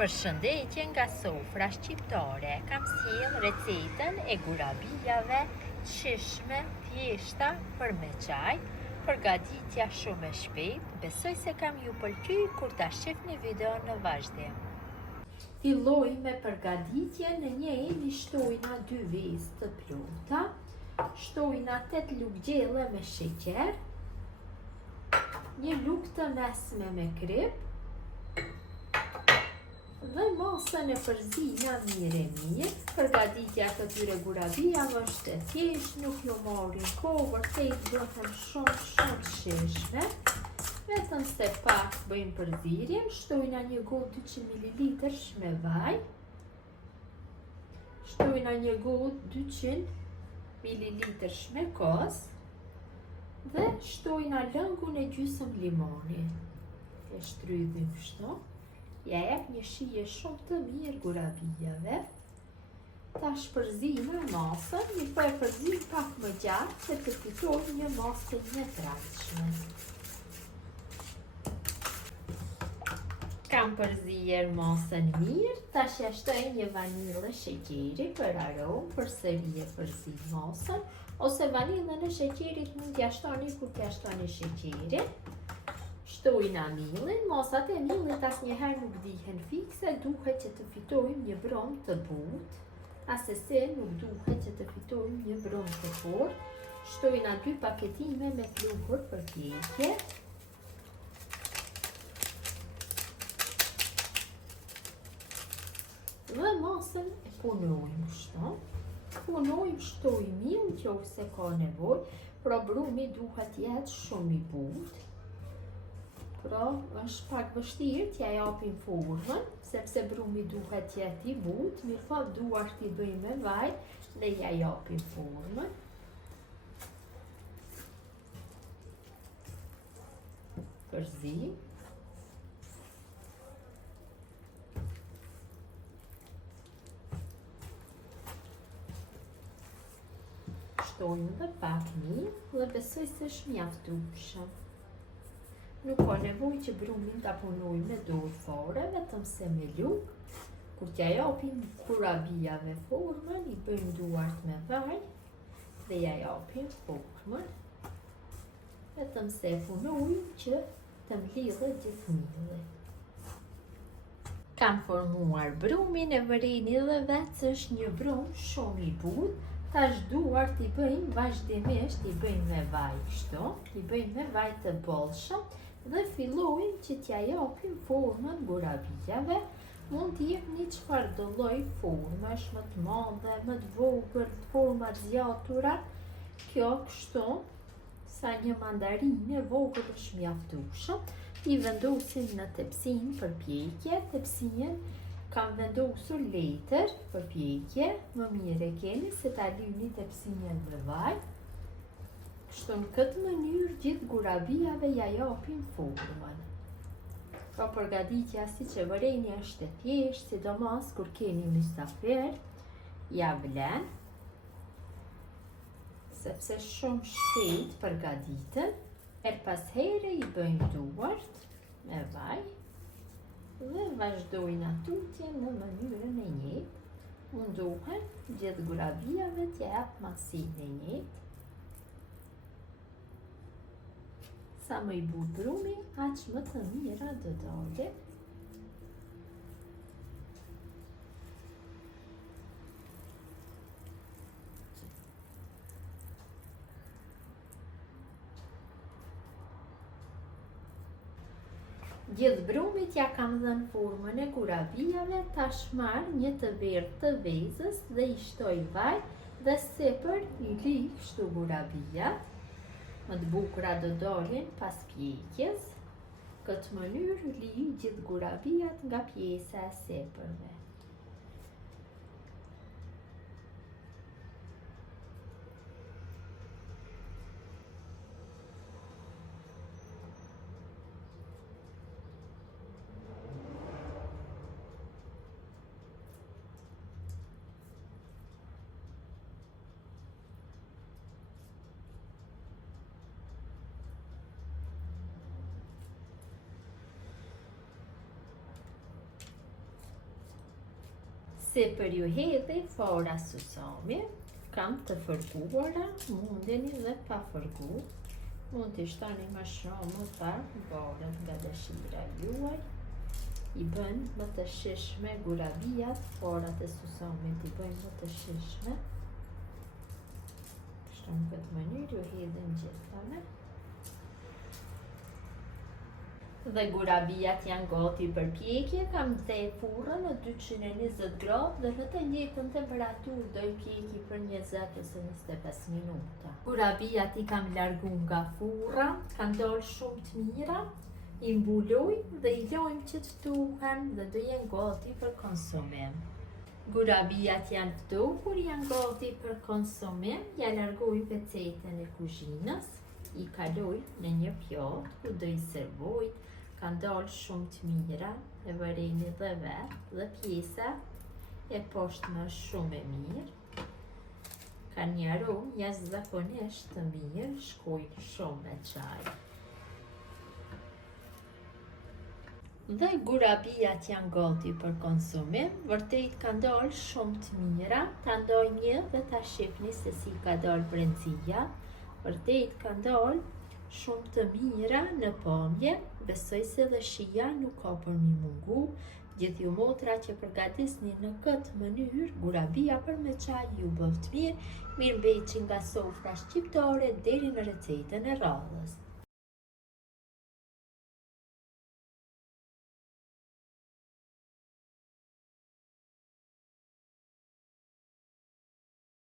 Përshëndetje nga sofra shqiptare, kam sjell recetën e gurabijave shishme, thjeshta për me çaj, përgatitja shumë e shpejt. Besoj se kam ju pëlqy kur ta shihni videon në vazhdim. Filloj me përgatitjen në një shtojna 2 vezë të plota, shtojna 8 lugë gjelle me sheqer, një lugë të mesme me krip, dhe masën e përzina mirë. Përgatitja këtyre gurabijave është e thjeshtë, nuk ju marrin kohë, vërtet bëhen shumë shishme. Vetëm se pak bëjmë përzirjen, shtojna një gotë 200 ml me vaj, shtojna një gotë 200 ml me kos, dhe shtojna lëngun e gjysmë limoni. E shtrydhim kështu. Ja jep një shije shumë të mirë gurabijave. Ta shpërzime masën, një po e përzim pak më gjatë që të fitoj një masë të tratshme. Kam përzier masën mirë, tash ja shtoj një vanilë sheqeri për aromë, përsëri e përzim masën, ose vanilën e sheqerit mund t'ja shtoni kur t'ja shtoni sheqerin. Shtojna millin, masat e millit asnjëherë nuk dihen fikse, duhet që të fitojmë një brom të butë, asese nuk duhet që të fitojmë një brom të fortë. Shtojna 2 paketime me pluhur për pjekje. Dhe masën e punojmë kështu. Punojmë, shtojmë mill nëse ka nevojë, pra brumi duhet jetë shumë i butë. Pra, është pak vështirë t'ja japim formën, sepse brumi duhet jetë i butë, mirëpo duart t'i bëjmë me vaj dhe ja japim formën. Përzim. Shtojmë dhe pak miell dhe besoj se është mjaftueshëm. Nuk ka nevojë që brumin ta punojmë me dorë fare, vetëm se me lugë. Kur t'ja japim gurabijave formën, i bëjmë duart me vaj dhe ja japim formën. Vetëm se punojmë që të mlidhet gjithë mielli. Kam formuar brumin e vërini dhe vetë është një brum shumë i butë. Tash duart i bëjmë vazhdimisht, i bëjmë me vaj kështu, i bëjmë me vaj të bollshëm. Dhe fillojmë që t'ja japim formën gurabijave. Mund t'i jepni çfarë do lloj formash, më të madhe, më të vogël, forma zgjatura. Kjo kështu, sa një mandarinë vogël është mjaftueshëm. I vendosim në tepsinë për pjekje. Tepsinë kam vendosur letër për pjekje. Më mirë e keni se ta lyni tepsinën me vaj. Kështu në këtë mënyrë gjithë gurabijave ja japim formën. Pra përgatitja siç e vëreni është e thjeshtë, sidomos kur keni mysafir, ja vlen, sepse shumë shpejt përgatiten. Her pas here i bëjmë duart me vaj dhe vazhdojnë tutjen në mënyrën e njëjtë. Mundohen gjithë gurabijave t'ja jap masinë e njëjtë. Sa më i butë brumi, aq më të mira do dalin. Gjithë brumit ja kam dhënë formën e gurabijave, tash marr një të verdhë të vezës dhe i shtoj vaj dhe sipër i li kështu gurabijat. Më të bukura do dalin pas pjekjes. Këtë mënyrë li gjithë gurabijat nga pjesa e sipërme. Se për ju hedhi fora susami, kam të fërkuara, mundeni dhe pa fërku. Mund të shtani më shumë më parë, varet nga dëshira juaj. I bën më të shishme gurabijat, forat e susamit i bëjnë më të shishme. Kështu në këtë mënyrë ju hedhin gjithave. Dhe gurabijat janë gati për pjekje, kam të furrën në 220 gradë dhe në të njëjtën temperaturë do i pjeki për 20 ose 25 minuta. Gurabijat i kam largu nga furra, kanë dalë shumë të mira, i mbuloj dhe i lojmë që të tuhen dhe do jenë gati për konsumim. Gurabijat janë ftohur, janë gati për konsumim, ja largoj pecetën e kuzhinës, i kaloj në një pjatë ku do i servoj. Kanë dalë shumë të mira, e vëreni dhe vetë, dhe pjesa e poshtme shumë e mirë. Kanë një aromë jashtëzakonisht të mirë, shkojnë shumë me çaj. Dhe gurabijat janë gati për konsumim, vërtet kanë dalë shumë të mira, ta ndoj një dhe ta shihni se si ka dalë brendësia. Vërtet kanë dalë shumë të mira në pamje, besoj se dhe shija nuk ka për mi mungu. Gjithë ju motra që përgatisni në këtë mënyrë, gurabija për me çaj ju bëft mirë, mirë mbeqi nga sofra shqiptare deri në recetën e radhës.